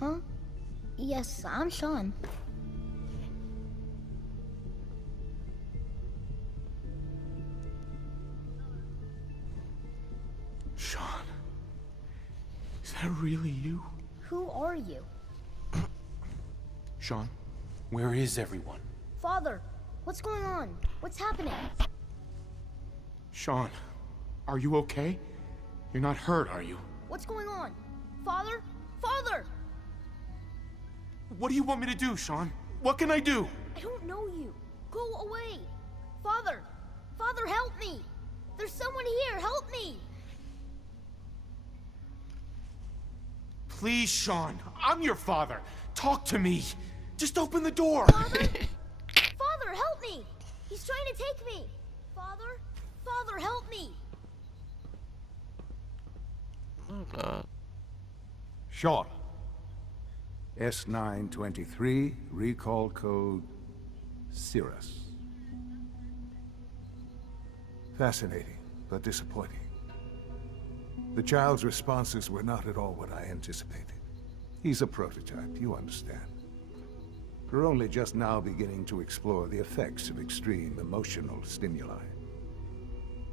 Huh? Yes, I'm Sean. Sean, is that really you? Who are you? Sean, where is everyone? Father, what's going on? What's happening? Sean, are you okay? You're not hurt, are you? What's going on? Father? Father! What do you want me to do, Sean? What can I do? I don't know you. Go away. Father! Father, help me! There's someone here, help me! Please, Sean, I'm your father. Talk to me. Just open the door. Father? Father, help me! He's trying to take me! Father? Father, help me! Oh God. Sean. S923, recall code Cirrus. Fascinating, but disappointing. The child's responses were not at all what I anticipated. He's a prototype, you understand. We're only just now beginning to explore the effects of extreme emotional stimuli.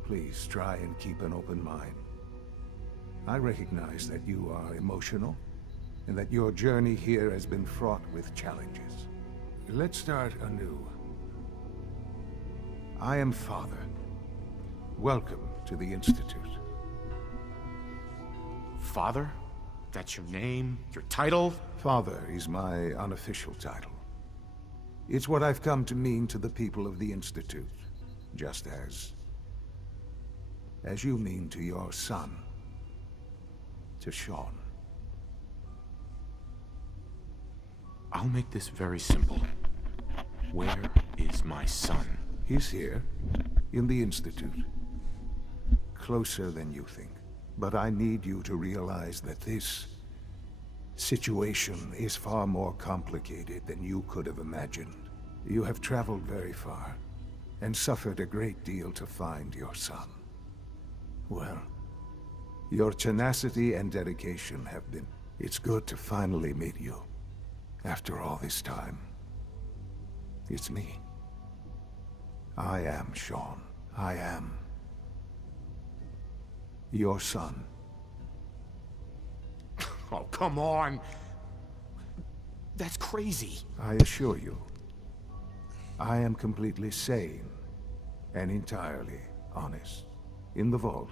Please try and keep an open mind. I recognize that you are emotional, and that your journey here has been fraught with challenges. Let's start anew. I am Father. Welcome to the Institute. Father? That's your name? Your title? Father is my unofficial title. It's what I've come to mean to the people of the Institute, just as you mean to your son, to Sean. I'll make this very simple. Where is my son? He's here, in the Institute. Closer than you think. But I need you to realize that this situation is far more complicated than you could have imagined. You have traveled very far, and suffered a great deal to find your son. Well, your tenacity and dedication have been... It's good to finally meet you. After all this time. It's me. I am Sean. I am... your son. Oh, come on. That's crazy. I assure you, I am completely sane and entirely honest. In the vault,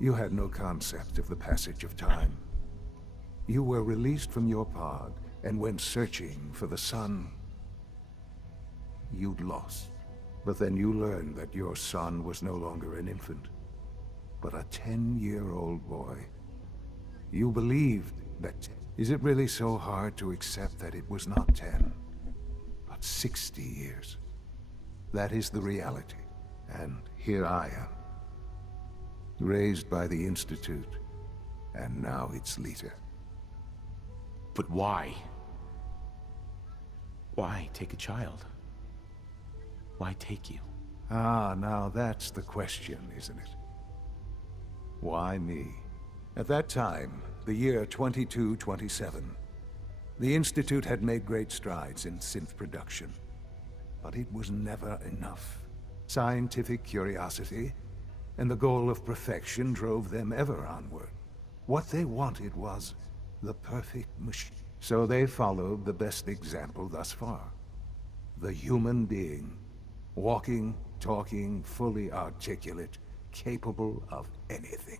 you had no concept of the passage of time. You were released from your pod and went searching for the son you'd lost. But then you learned that your son was no longer an infant, but a 10-year-old boy. You believed that... Is it really so hard to accept that it was not 10, but 60 years? That is the reality. And here I am, raised by the Institute, and now its leader. But why? Why take a child? Why take you? Ah, now that's the question, isn't it? Why me? At that time, the year 2227, the Institute had made great strides in synth production. But it was never enough. Scientific curiosity and the goal of perfection drove them ever onward. What they wanted was the perfect machine. So they followed the best example thus far. The human being. Walking, talking, fully articulate, capable of anything.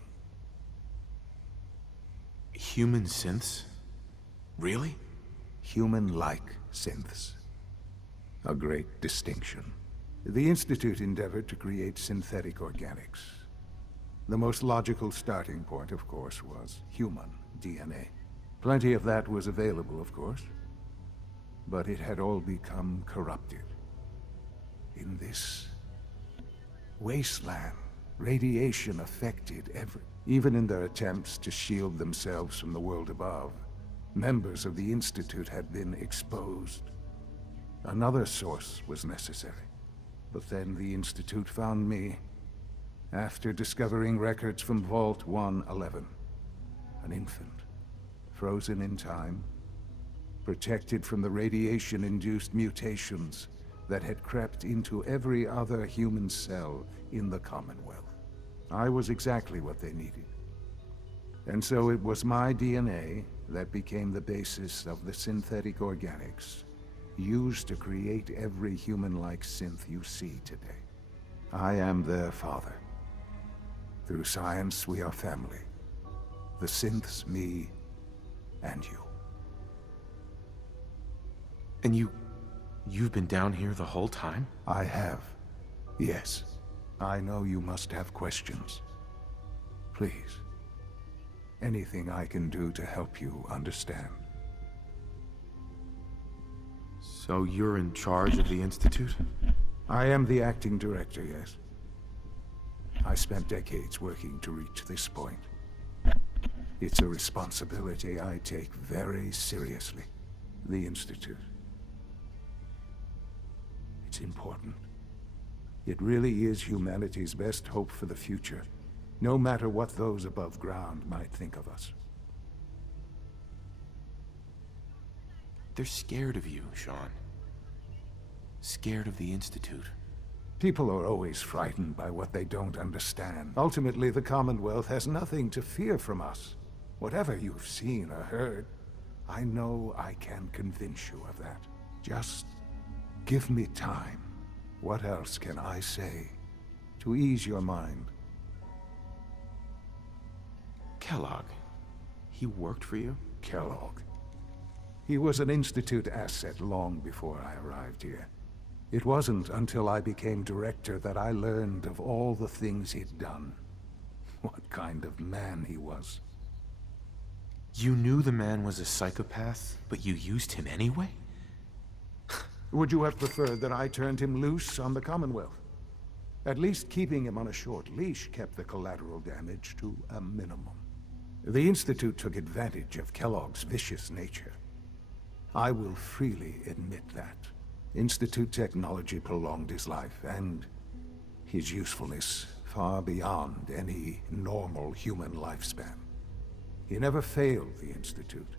Human synths? Really? Human-like synths. A great distinction. The Institute endeavored to create synthetic organics. The most logical starting point, of course, was human DNA. Plenty of that was available, of course. But it had all become corrupted. In this wasteland, radiation affected even in their attempts to shield themselves from the world above, members of the Institute had been exposed. Another source was necessary. But then the Institute found me, after discovering records from Vault 111. An infant, frozen in time, protected from the radiation-induced mutations that had crept into every other human cell in the Commonwealth. I was exactly what they needed. And so it was my DNA that became the basis of the synthetic organics used to create every human-like synth you see today. I am their father. Through science, we are family. The synths, me, and you. And you've been down here the whole time? I have. Yes. I know you must have questions. Please. Anything I can do to help you understand. So you're in charge of the Institute? I am the acting director, yes. I spent decades working to reach this point. It's a responsibility I take very seriously. The Institute. It's important. It really is humanity's best hope for the future, no matter what those above ground might think of us. They're scared of you, Sean. Scared of the Institute. People are always frightened by what they don't understand. Ultimately, the Commonwealth has nothing to fear from us. Whatever you've seen or heard, I know I can convince you of that. Just give me time. What else can I say to ease your mind? Kellogg. He worked for you? Kellogg. He was an Institute asset long before I arrived here. It wasn't until I became director that I learned of all the things he'd done. What kind of man he was. You knew the man was a psychopath, but you used him anyway? Would you have preferred that I turned him loose on the Commonwealth? At least keeping him on a short leash kept the collateral damage to a minimum. The Institute took advantage of Kellogg's vicious nature. I will freely admit that. Institute technology prolonged his life, and his usefulness far beyond any normal human lifespan. He never failed the Institute,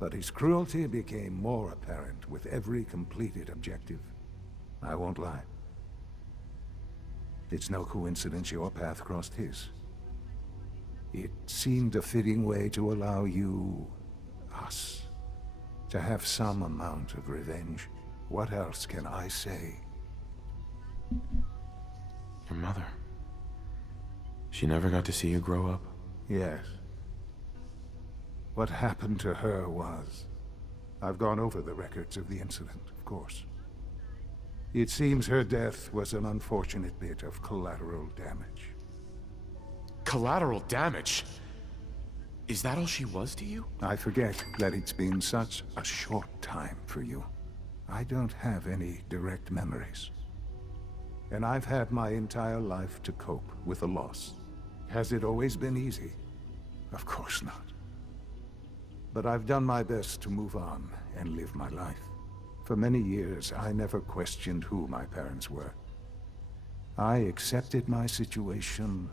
but his cruelty became more apparent with every completed objective. I won't lie. It's no coincidence your path crossed his. It seemed a fitting way to allow you, us, to have some amount of revenge. What else can I say? Your mother. She never got to see you grow up? Yes. What happened to her was... I've gone over the records of the incident, of course. It seems her death was an unfortunate bit of collateral damage. Collateral damage? Is that all she was to you? I forget that it's been such a short time for you. I don't have any direct memories. And I've had my entire life to cope with the loss. Has it always been easy? Of course not. But I've done my best to move on and live my life. For many years, I never questioned who my parents were. I accepted my situation,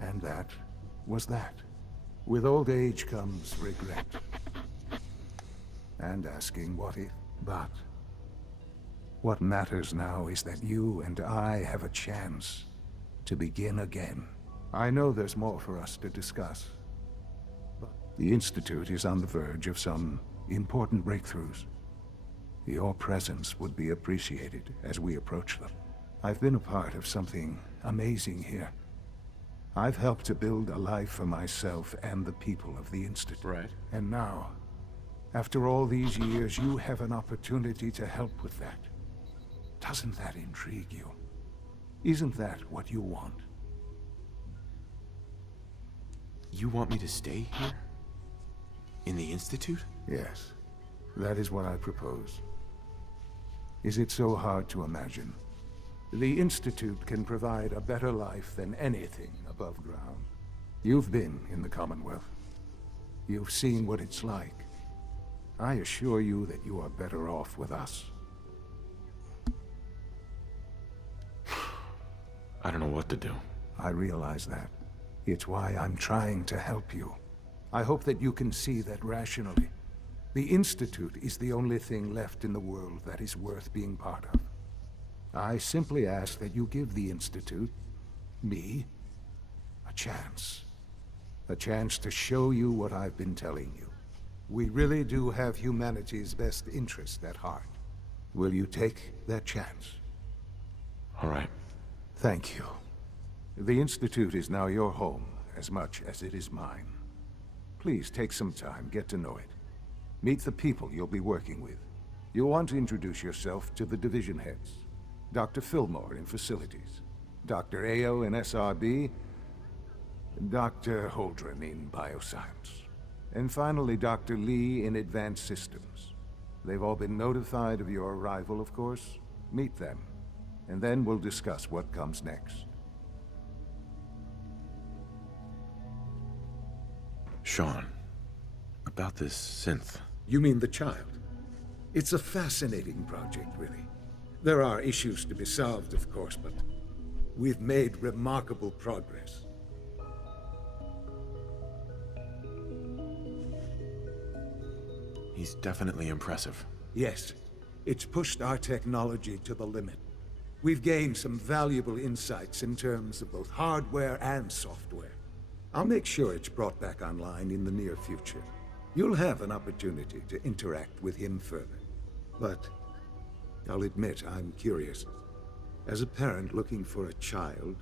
and that was that. With old age comes regret. And asking what if. But what matters now is that you and I have a chance to begin again. I know there's more for us to discuss. But the Institute is on the verge of some important breakthroughs. Your presence would be appreciated as we approach them. I've been a part of something amazing here. I've helped to build a life for myself and the people of the Institute. Right. And now, after all these years, you have an opportunity to help with that. Doesn't that intrigue you? Isn't that what you want? You want me to stay here? In the Institute? Yes. That is what I propose. Is it so hard to imagine? The Institute can provide a better life than anything above ground. You've been in the Commonwealth. You've seen what it's like. I assure you that you are better off with us. I don't know what to do. I realize that. It's why I'm trying to help you. I hope that you can see that rationally. The Institute is the only thing left in the world that is worth being part of. I simply ask that you give the Institute, me, a chance. A chance to show you what I've been telling you. We really do have humanity's best interest at heart. Will you take that chance? All right. Thank you. The Institute is now your home, as much as it is mine. Please take some time, get to know it. Meet the people you'll be working with. You'll want to introduce yourself to the division heads. Dr. Fillmore in Facilities, Dr. Ayo in SRB, Dr. Holdren in Bioscience, and finally Dr. Lee in Advanced Systems. They've all been notified of your arrival, of course. Meet them, and then we'll discuss what comes next. Sean, about this synth. You mean the child? It's a fascinating project, really. There are issues to be solved, of course, but we've made remarkable progress. He's definitely impressive. Yes, it's pushed our technology to the limit. We've gained some valuable insights in terms of both hardware and software. I'll make sure it's brought back online in the near future. You'll have an opportunity to interact with him further. But I'll admit I'm curious. As a parent looking for a child,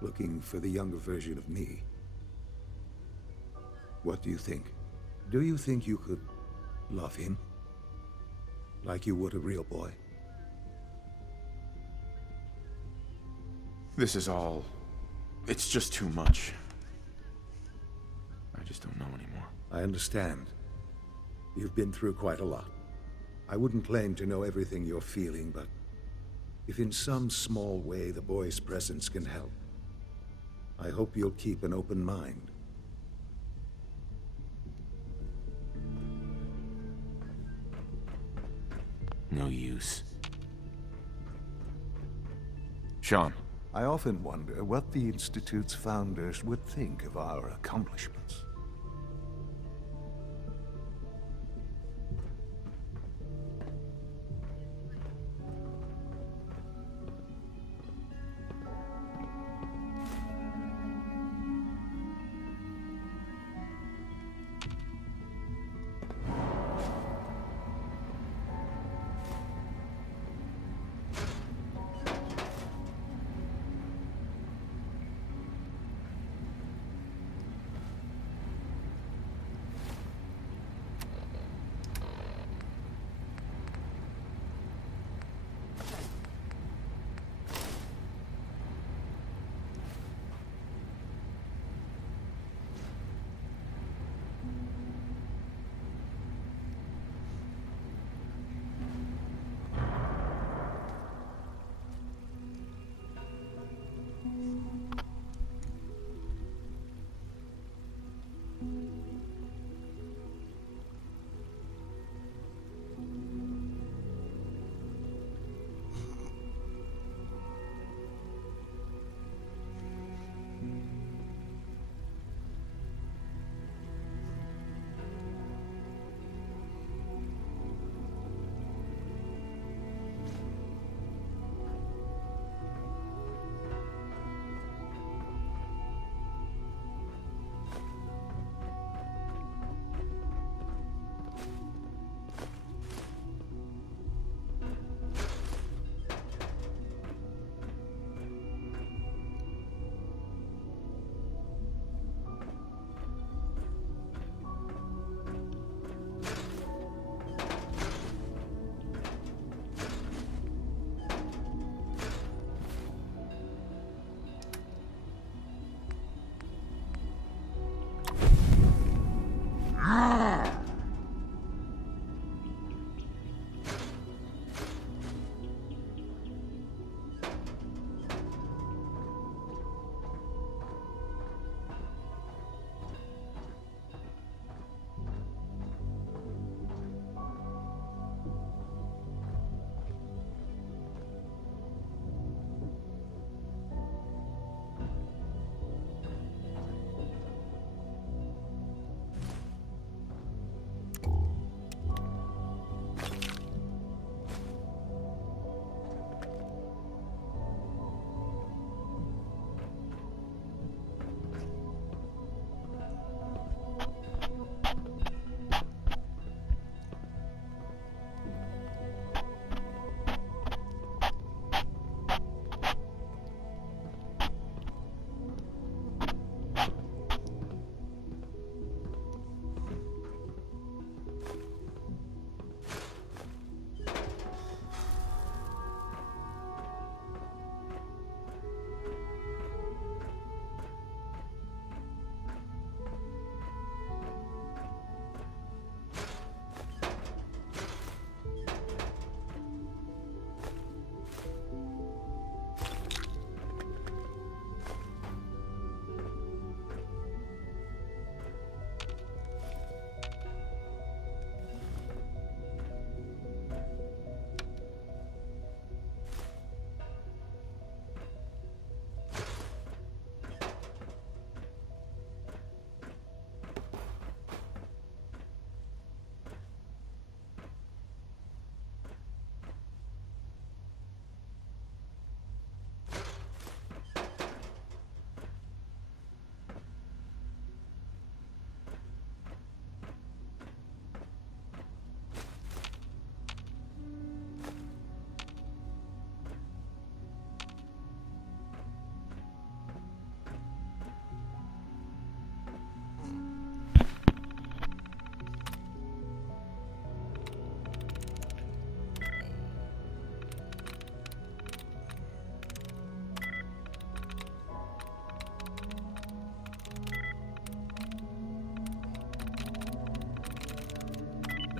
looking for the younger version of me, what do you think? Do you think you could love him? Like you would a real boy? This is all... it's just too much. I just don't know anymore. I understand. You've been through quite a lot. I wouldn't claim to know everything you're feeling, but if in some small way the boy's presence can help, I hope you'll keep an open mind. No use. Sean. I often wonder what the Institute's founders would think of our accomplishments.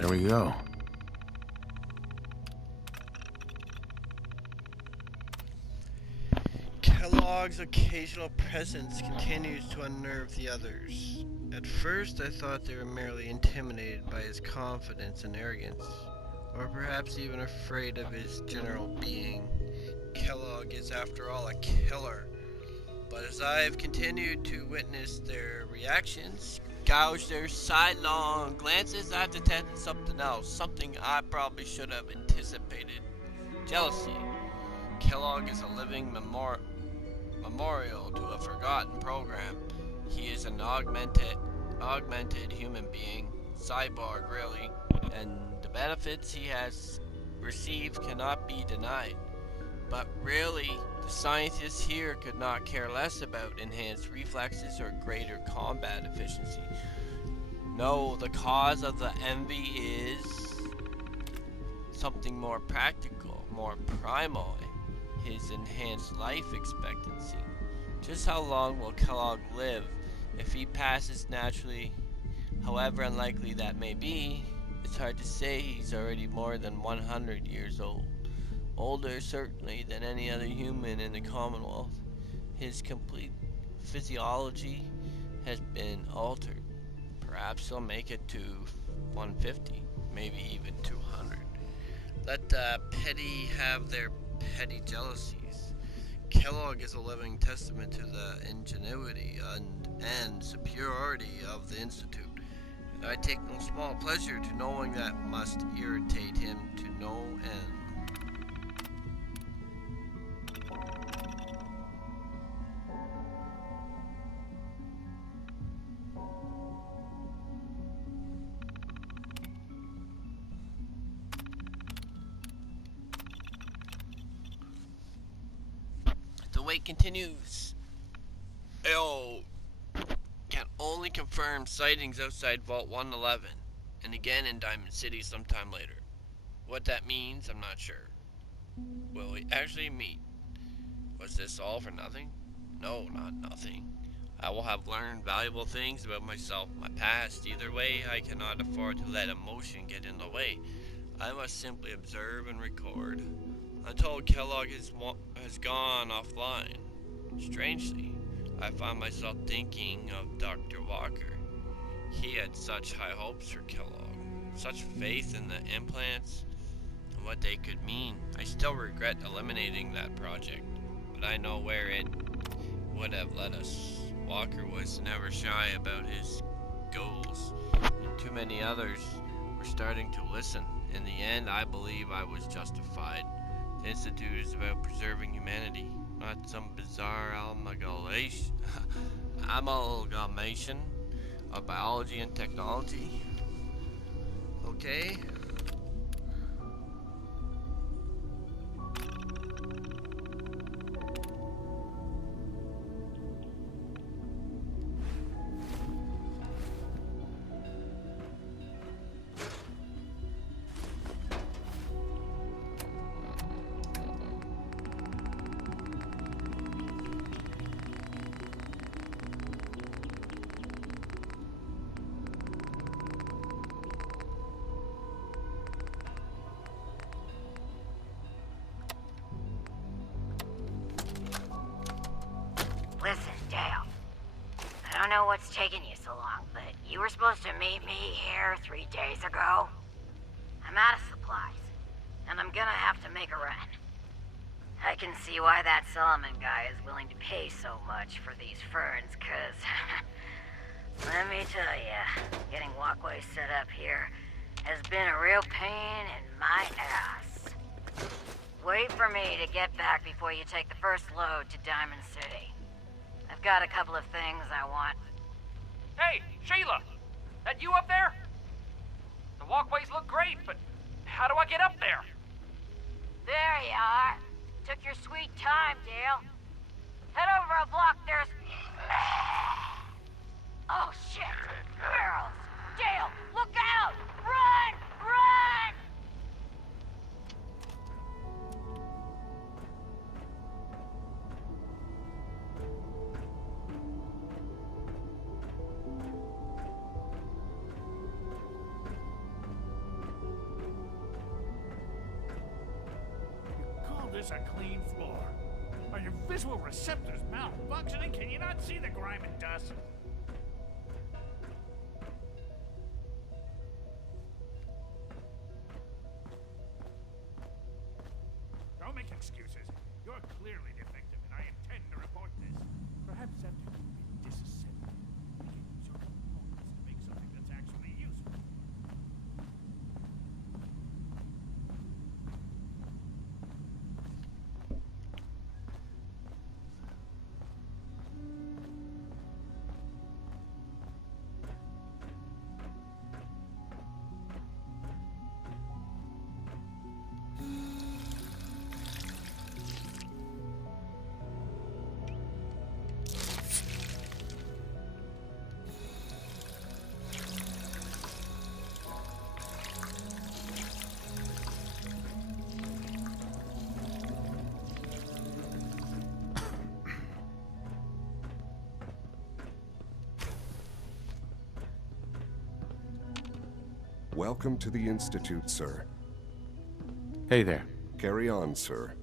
There we go. Kellogg's occasional presence continues to unnerve the others. At first, I thought they were merely intimidated by his confidence and arrogance, or perhaps even afraid of his general being. Kellogg is, after all, a killer. But as I've continued to witness their reactions, gouge their sidelong glances, I've detected something else, something I probably should have anticipated. Jealousy. Kellogg is a living memorial to a forgotten program. He is an augmented human being, cyborg really, and the benefits he has received cannot be denied. But really, the scientists here could not care less about enhanced reflexes or greater combat efficiency. No, the cause of the envy is something more practical, more primal, his enhanced life expectancy. Just how long will Kellogg live? If he passes naturally, however unlikely that may be, it's hard to say. He's already more than 100 years old. Older, certainly, than any other human in the Commonwealth. His complete physiology has been altered. Perhaps he'll make it to 150, maybe even 200. Let the petty have their petty jealousies. Kellogg is a living testament to the ingenuity and superiority of the Institute, and I take no small pleasure to knowing that must irritate him to no end. The wait continues. L can only confirm sightings outside Vault 111 and again in Diamond City sometime later. What that means, I'm not sure. Will we actually meet? Was this all for nothing? No, not nothing. I will have learned valuable things about myself, my past. Either way, I cannot afford to let emotion get in the way. I must simply observe and record. Until Kellogg has gone offline. Strangely, I find myself thinking of Dr. Walker. He had such high hopes for Kellogg, such faith in the implants and what they could mean. I still regret eliminating that project, but I know where it would have led us. Walker was never shy about his goals, and too many others were starting to listen. In the end, I believe I was justified. The Institute is about preserving humanity, not some bizarre amalgamation of biology and technology. Okay? Listen, Dale. I don't know what's taking you so long, but you were supposed to meet me here 3 days ago. I'm out of supplies, and I'm gonna have to make a run. I can see why that Solomon guy is willing to pay so much for these ferns, 'cause let me tell ya, getting walkways set up here has been a real pain in my ass. Wait for me to get back before you take the first load to Diamond City. I've got a couple of things I want. Hey, Sheila! That you up there? The walkways look great, but how do I get up there? There you are. Took your sweet time, Dale. Head over a block, there's... Oh, shit! Barrels! Dale, look out! Run! Run! this a clean floor? Are your visual receptors malfunctioning? Can you not see the grime and dust? Don't make excuses. You're clearly defective, and I intend to report this. Perhaps after you've been disassembled, we can use your components to make something that's actually useful. Welcome to the Institute, sir. Hey there. Carry on, sir.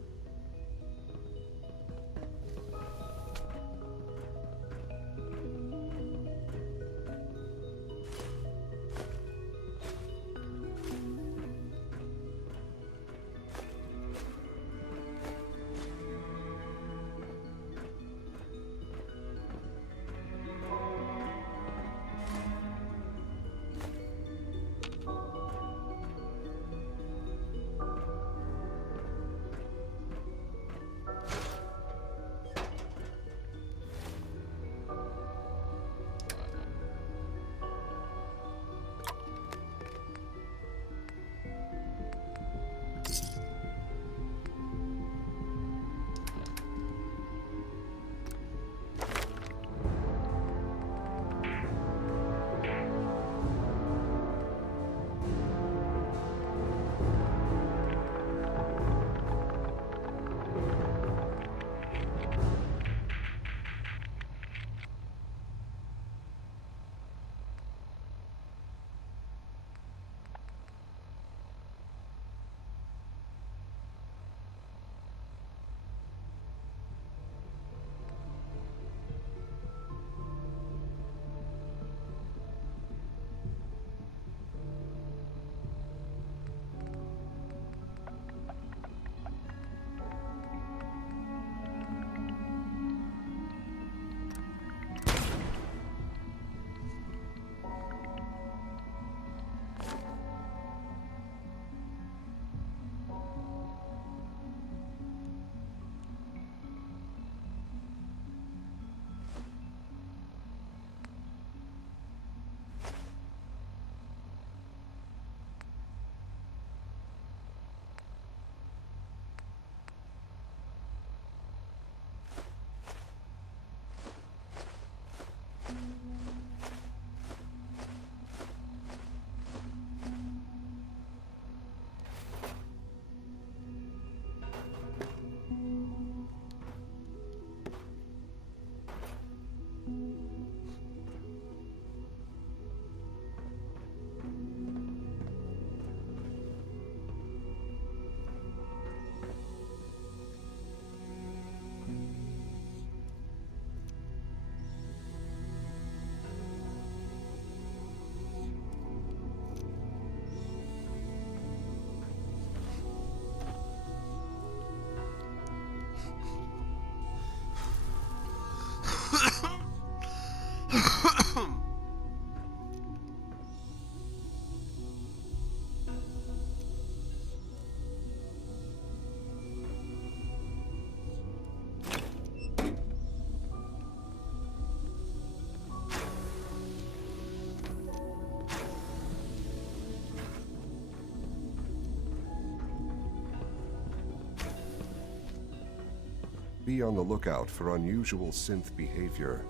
Be on the lookout for unusual synth behavior.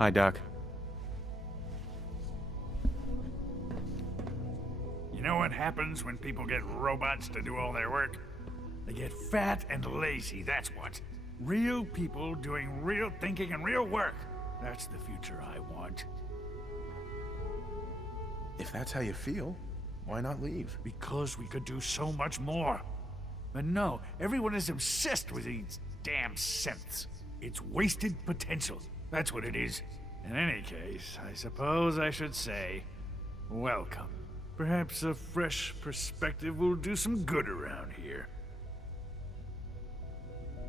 Hi, Doc. You know what happens when people get robots to do all their work? They get fat and lazy, that's what. Real people doing real thinking and real work. That's the future I want. If that's how you feel, why not leave? Because we could do so much more. But no, everyone is obsessed with these damn synths. It's wasted potential. That's what it is. In any case, I suppose I should say, welcome. Perhaps a fresh perspective will do some good around here.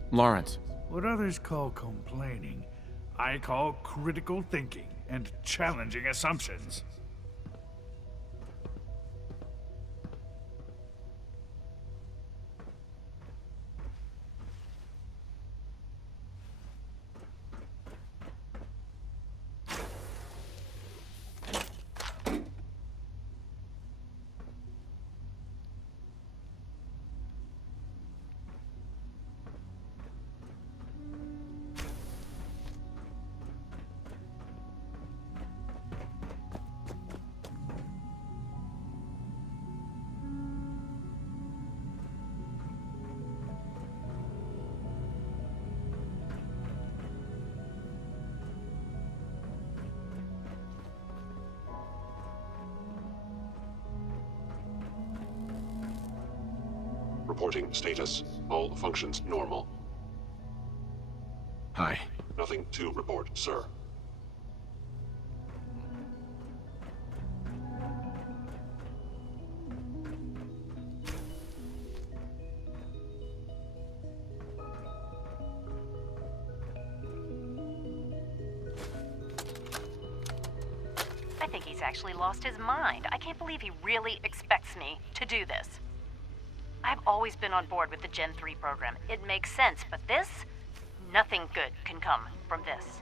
Lawrence. What others call complaining, I call critical thinking and challenging assumptions. Reporting status. All functions normal. Hi. Nothing to report, sir. I think he's actually lost his mind. I can't believe he really expects me to do this. I've always been on board with the Gen 3 program. It makes sense, but this? Nothing good can come from this.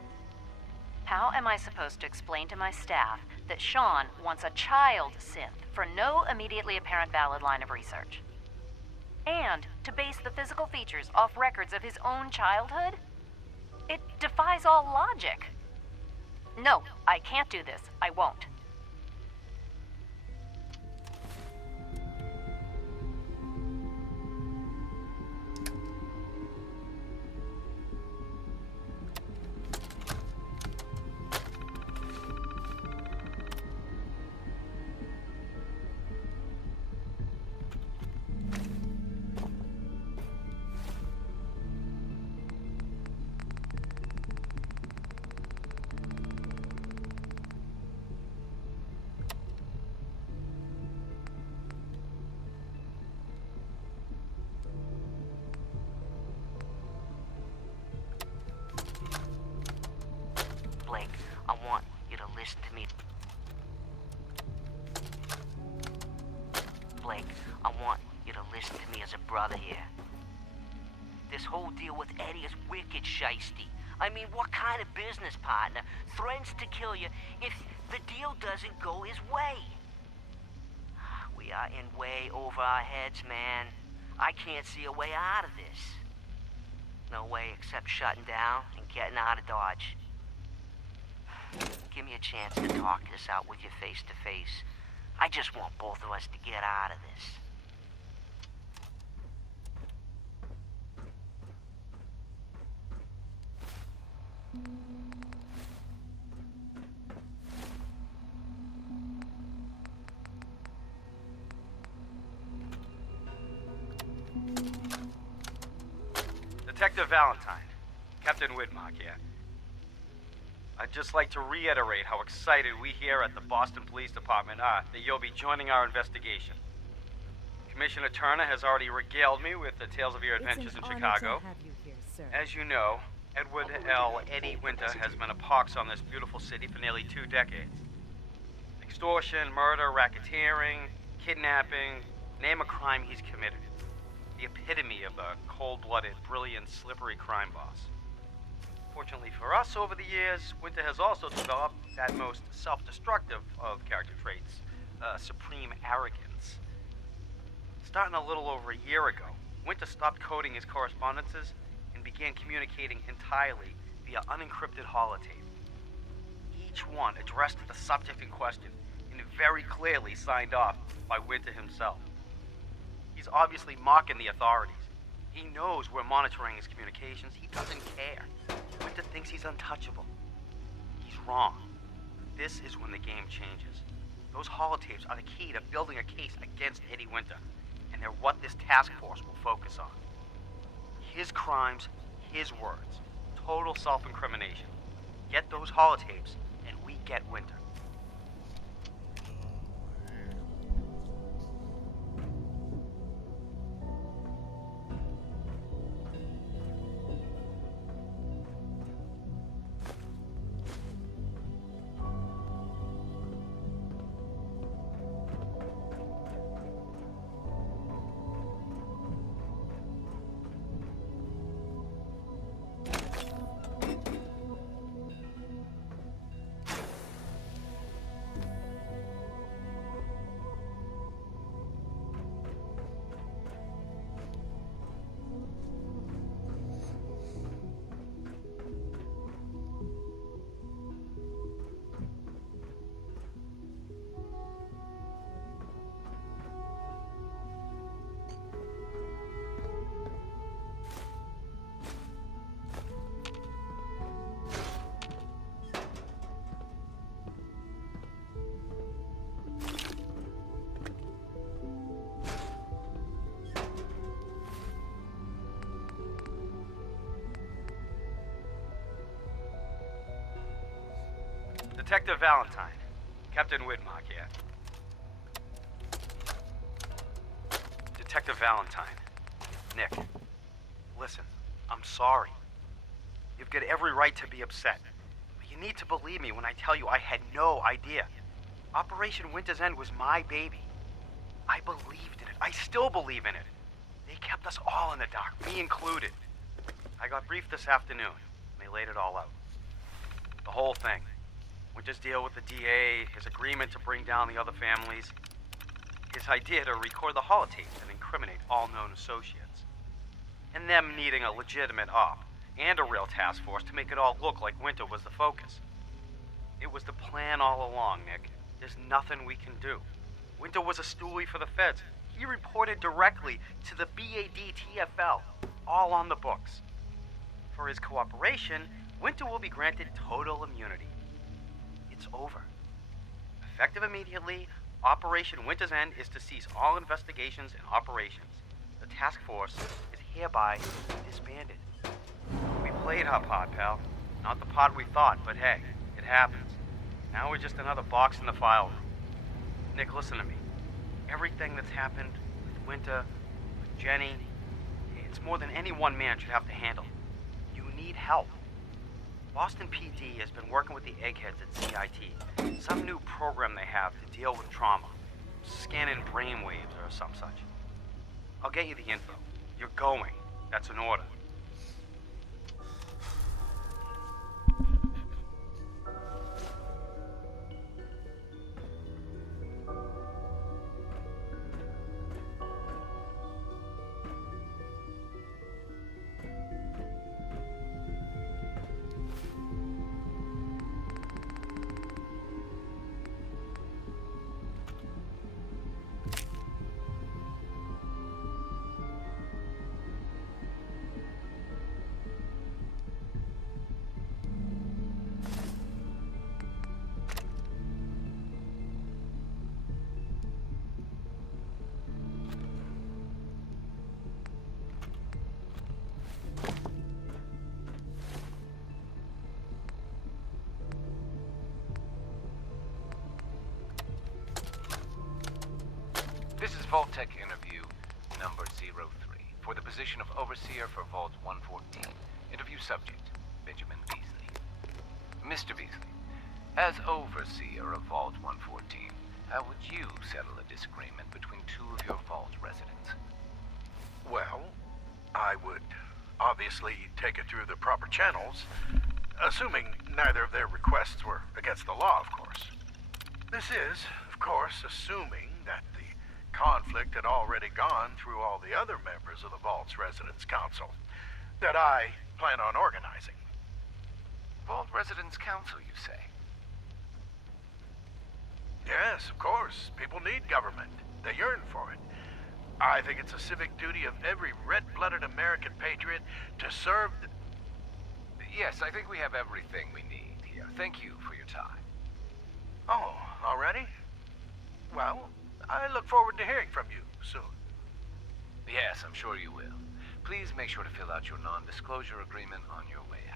How am I supposed to explain to my staff that Sean wants a child synth for no immediately apparent valid line of research? And to base the physical features off records of his own childhood? It defies all logic. No, I can't do this. I won't. Blake, I want you to listen to me. Blake, I want you to listen to me as a brother here. This whole deal with Eddie is wicked shiesty. I mean, what kind of business partner threatens to kill you if the deal doesn't go his way? We are in way over our heads, man. I can't see a way out of this. No way except shutting down and getting out of Dodge. Give me a chance to talk this out with you face to face. I just want both of us to get out of this. Detective Valentine, Captain Widmark here. I'd just like to reiterate how excited we here at the Boston Police Department are that you'll be joining our investigation. Commissioner Turner has already regaled me with the tales of your adventures in Chicago. As you know, Edward L. Eddie Winter has been a pox on this beautiful city for nearly 2 decades. Extortion, murder, racketeering, kidnapping, name a crime he's committed. The epitome of a cold-blooded, brilliant, slippery crime boss. Fortunately for us, over the years, Winter has also developed that most self-destructive of character traits, supreme arrogance. Starting a little over a year ago, Winter stopped coding his correspondences and began communicating entirely via unencrypted holotape. each one addressed the subject in question and very clearly signed off by Winter himself. He's obviously mocking the authorities. He knows we're monitoring his communications. He doesn't care. Winter thinks he's untouchable. He's wrong. This is when the game changes. Those holotapes are the key to building a case against Eddie Winter, and they're what this task force will focus on. His crimes, his words. Total self-incrimination. Get those holotapes, and we get Winter. Detective Valentine. Captain Widmark here. Detective Valentine. Nick. Listen, I'm sorry. You've got every right to be upset. But you need to believe me when I tell you I had no idea. Operation Winter's End was my baby. I believed in it. I still believe in it. They kept us all in the dark, me included. I got briefed this afternoon, and they laid it all out. The whole thing. Winter's deal with the DA, his agreement to bring down the other families, his idea to record the holotapes and incriminate all known associates, and them needing a legitimate op and a real task force to make it all look like Winter was the focus. It was the plan all along, Nick. There's nothing we can do. Winter was a stoolie for the feds. He reported directly to the BADTFL, all on the books. For his cooperation, Winter will be granted total immunity. It's over. Effective immediately, Operation Winter's End is to cease all investigations and operations. The task force is hereby disbanded. We played our part, pal. Not the part we thought, but hey, it happens. Now we're just another box in the file room. Nick, listen to me. Everything that's happened with Winter, with Jenny, it's more than any one man should have to handle. You need help. Boston PD has been working with the eggheads at CIT. Some new program they have to deal with trauma. Scanning brainwaves or some such. I'll get you the info. You're going. That's an order. This is Vault-Tec interview number 03 for the position of Overseer for Vault 114. Interview subject, Benjamin Beasley. Mr. Beasley, as Overseer of Vault 114, how would you settle a disagreement between two of your Vault residents? Well, I would obviously take it through the proper channels, assuming neither of their requests were against the law, of course. This is, of course, assuming that the conflict had already gone through all the other members of the Vault's Residence Council that I plan on organizing. Vault Residence Council, you say? Yes, of course. People need government. They yearn for it. I think it's a civic duty of every red-blooded American patriot to serve the... Yes, I think we have everything we need here. Thank you for your time. Oh, already? Well, I look forward to hearing from you soon. Yes, I'm sure you will. Please make sure to fill out your non-disclosure agreement on your way out.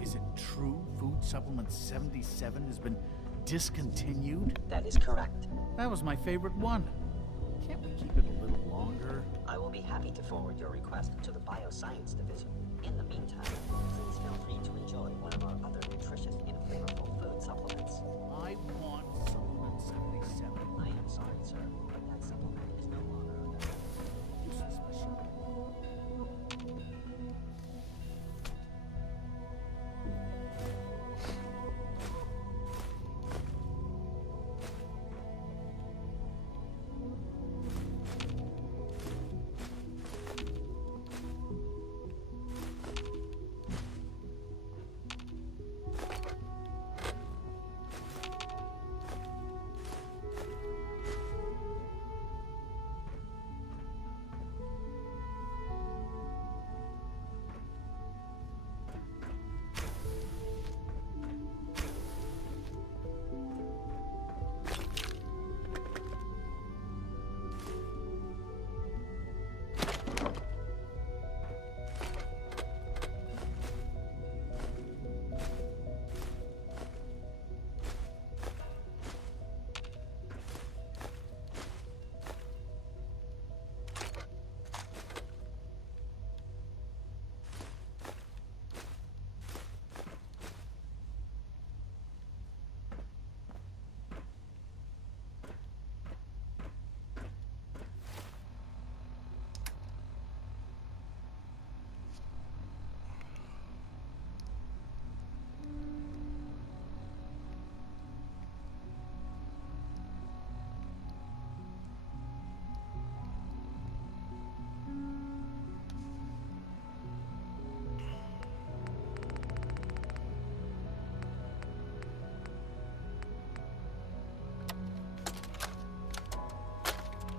Is it true Food Supplement 77 has been discontinued? That is correct. That was my favorite one. Can't we keep it a little longer? I will be happy to forward your request to the Bioscience Division. In the meantime, please feel free to enjoy one of our other nutritious and flavorful food supplements. I want Supplement 77. I am sorry, sir, but that supplement is no longer under useless machine.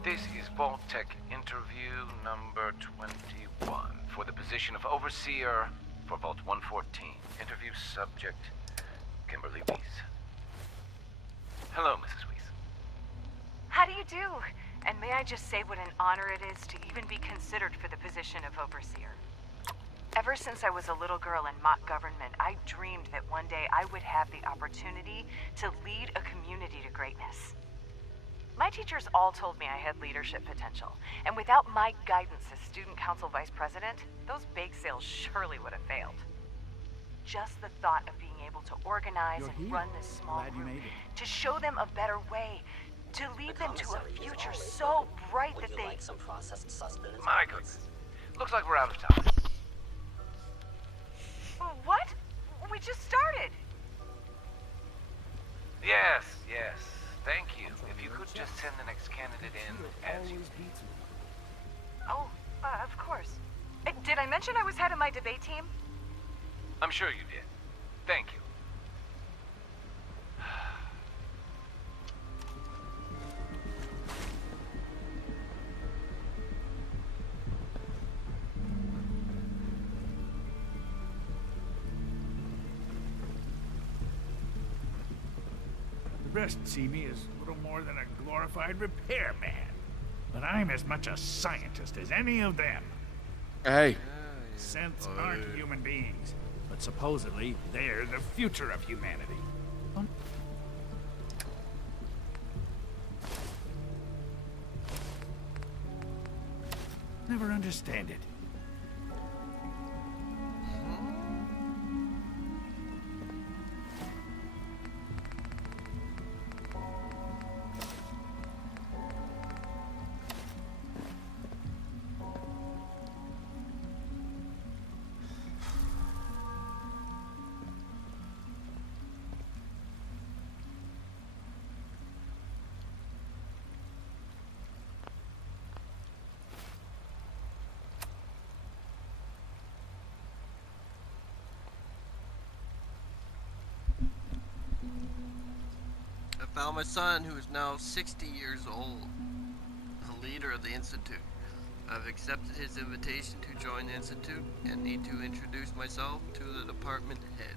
This is Vault Tech interview number 21 for the position of Overseer for Vault 114. Interview subject, Kimberly Weiss. Hello, Mrs. Weiss. How do you do? And may I just say what an honor it is to even be considered for the position of Overseer. Ever since I was a little girl in mock government, I dreamed that one day I would have the opportunity to lead a community to greatness. My teachers all told me I had leadership potential, and without my guidance as student council vice president, those bake sales surely would have failed. Just the thought of being able to organize and run this small group, to show them a better way, to lead them to a future so bright that they... Like some processed sustenance? My goodness. Looks like we're out of time. What? We just started. Yes, yes. Thank you. If you could just send the next candidate in as you... Oh, of course. Did I mention I was head of my debate team? I'm sure you did. Thank you. The rest see me as little more than a glorified repairman. But I'm as much a scientist as any of them. Hey. Synths aren't human beings, but supposedly they're the future of humanity. Never understand it. I found my son, who is now 60 years old, the leader of the Institute. I've accepted his invitation to join the Institute and need to introduce myself to the department head.